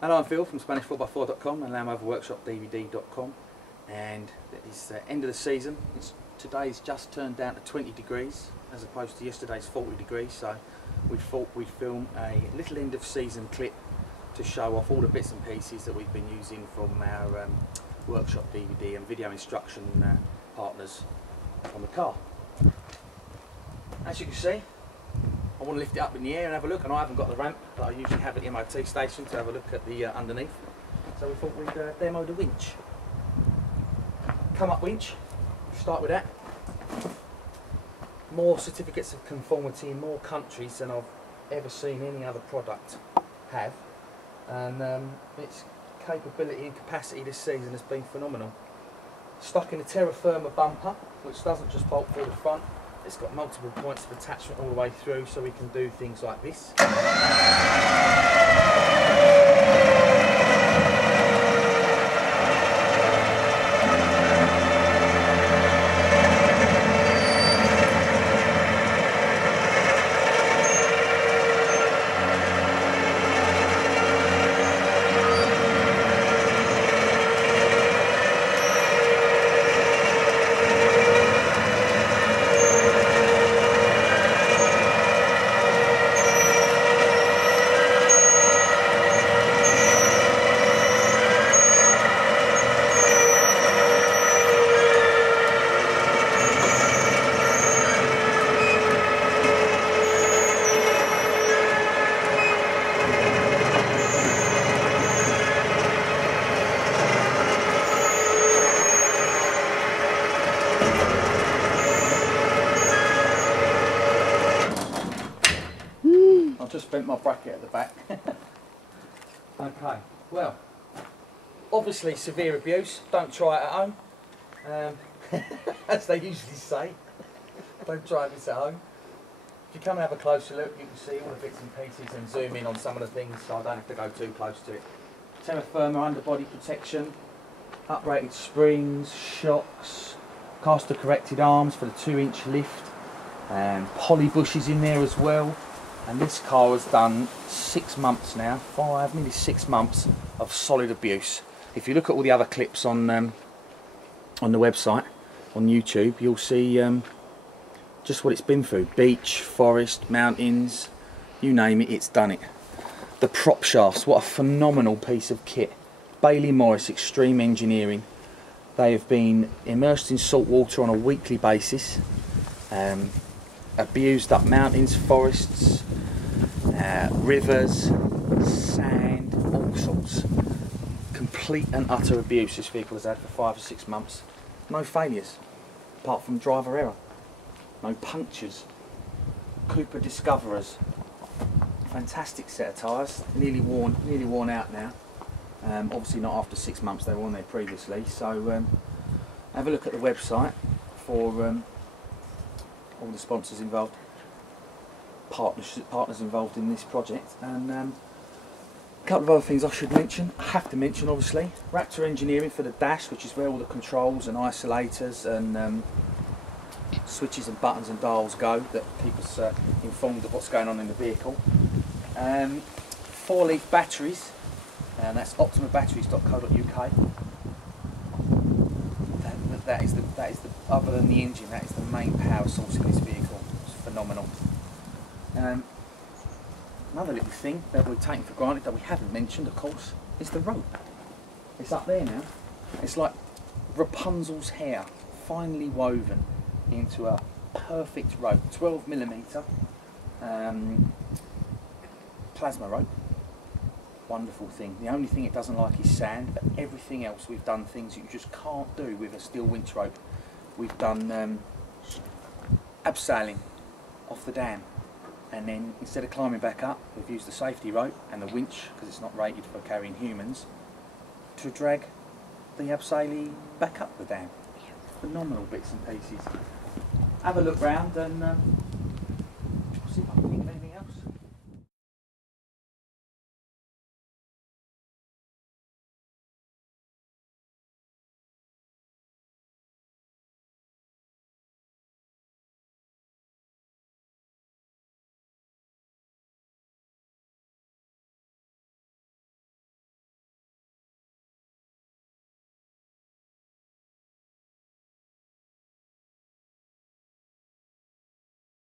Hello, I'm Phil from spanish4x4.com and landroverworkshopdvd.com, and it's the end of the season. Today's just turned down to 20 degrees as opposed to yesterday's 40 degrees, so we thought we'd film a little end of season clip to show off all the bits and pieces that we've been using from our workshop DVD and video instruction partners on the car. As you can see, I want to lift it up in the air and have a look, and I haven't got the ramp that I usually have at the MOT station to have a look at the underneath. So we thought we'd demo the winch. Come up winch, start with that. More certificates of conformity in more countries than I've ever seen any other product have, and its capability and capacity this season has been phenomenal. Stuck in a terrafirma bumper, which doesn't just bolt through the front. It's got multiple points of attachment all the way through, so we can do things like this. I've just bent my bracket at the back. Okay, well, obviously severe abuse, don't try it at home, as they usually say. Don't try this at home. If you come and have a closer look, you can see all the bits and pieces and zoom in on some of the things, so I don't have to go too close to it. Terrafirma underbody protection, uprated springs, shocks, caster corrected arms for the 2-inch lift, and poly bushes in there as well. And this car has done 6 months now, nearly 6 months of solid abuse. If you look at all the other clips on the website, on YouTube, you'll see just what it's been through. Beach, forest, mountains, you name it, it's done it. The prop shafts, what a phenomenal piece of kit. Bailey Morris Extreme Engineering. They have been immersed in salt water on a weekly basis. Abused up mountains, forests, rivers, sand, all sorts. Complete and utter abuse this vehicle has had for 5 or 6 months. No failures, apart from driver error. No punctures. Cooper Discoverers. Fantastic set of tyres, nearly worn out now. Obviously not after 6 months, they were on there previously. So have a look at the website for all the sponsors involved, partners involved in this project, and a couple of other things I should mention. I have to mention, obviously, Raptor engineering for the dash, which is where all the controls and isolators and switches and buttons and dials go that keep us informed of what's going on in the vehicle. 4-leaf batteries, and that's optimbatteries.co.uk. That is the other than the engine, that is the main power source in this vehicle. It's phenomenal. Another little thing that we're taking for granted that we haven't mentioned, of course, is the rope. It's up there now. It's like Rapunzel's hair, finely woven into a perfect rope. 12mm plasma rope. Wonderful thing. The only thing it doesn't like is sand, but everything else we've done things that you just can't do with a steel winch rope. We've done abseiling off the dam, and then instead of climbing back up, we've used the safety rope and the winch, because it's not rated for carrying humans, to drag the abseiling back up the dam. Phenomenal bits and pieces. Have a look round and see if I can